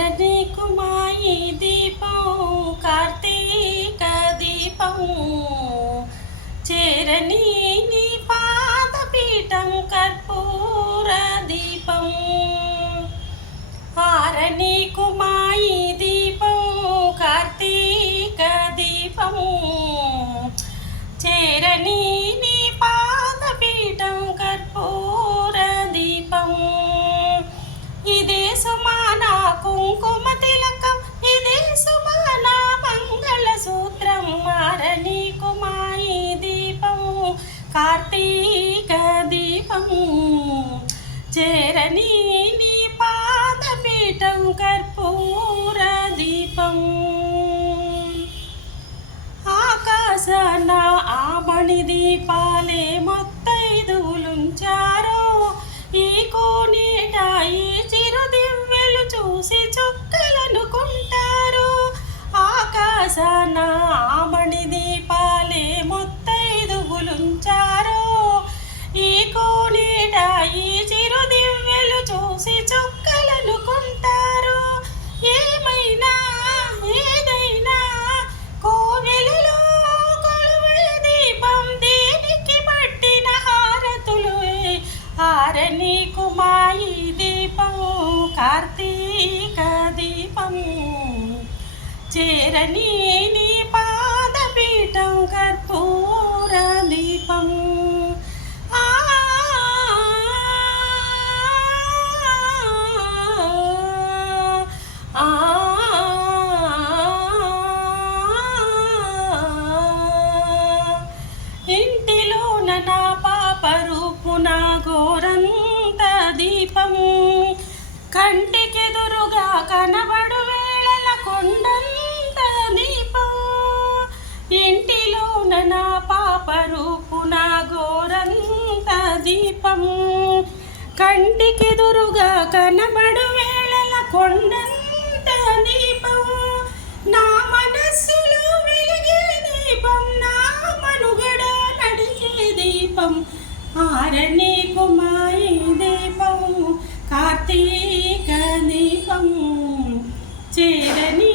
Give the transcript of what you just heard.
ఆరనీకు మాయి దీపం కార్తీక దీపం చేరని నీ పాదపీఠం కర్పూర దీపం ఆరనీకు మాయి దీపం కార్తీక దీపం చేరని నీ పాదపీఠం కర్పూర దీపం ఇదే సుమాన కుంకుమ తిలకం ఇదే సుమాన మంగళ సూత్రం ఆరనీకు మాయి దీపం కార్తీక దీపం చేరని నీ పాదపీఠం కర్పూర దీపం ఆకాశాన ఆ మణి దీపాలే మొత్తైదువులుంచారో ఈ కోనేట ఈ చిరు దివ్వెలు చూసి చుక్కలనుకుంటారు ఆకాశాన ఆ మణి దీపాలే మొత్తైదువులుంచారో ఈ కోనేట ఈ చిరు దివ్వెలు చూసి చుక్కలనుకుంటారు ఏమైనా ఏదైనా కోవెలలో కొలువే దీపం దేనికి పట్టిన హారతులు ఆరనీకు మాయి దీపం కార్తీక దీపం చేరని నీ పాదపీఠం కర్పూర దీపం ఇంటిలోన నా పాప రూపున గోరంత దీపం కంటికెదురుగా కనబడు వేళల కొండంత దీపం ఇంటిలోన నా పాప రూపున గోరంత దీపం కంటికెదురుగా కనబడు వేళల కొండంత దీపం నా మనస్సులో వెలిగే దీపం నా మనుగడ నడిచే దీపం ఆరనీకు మాయి దీపం కార్తీక దీపం చేరని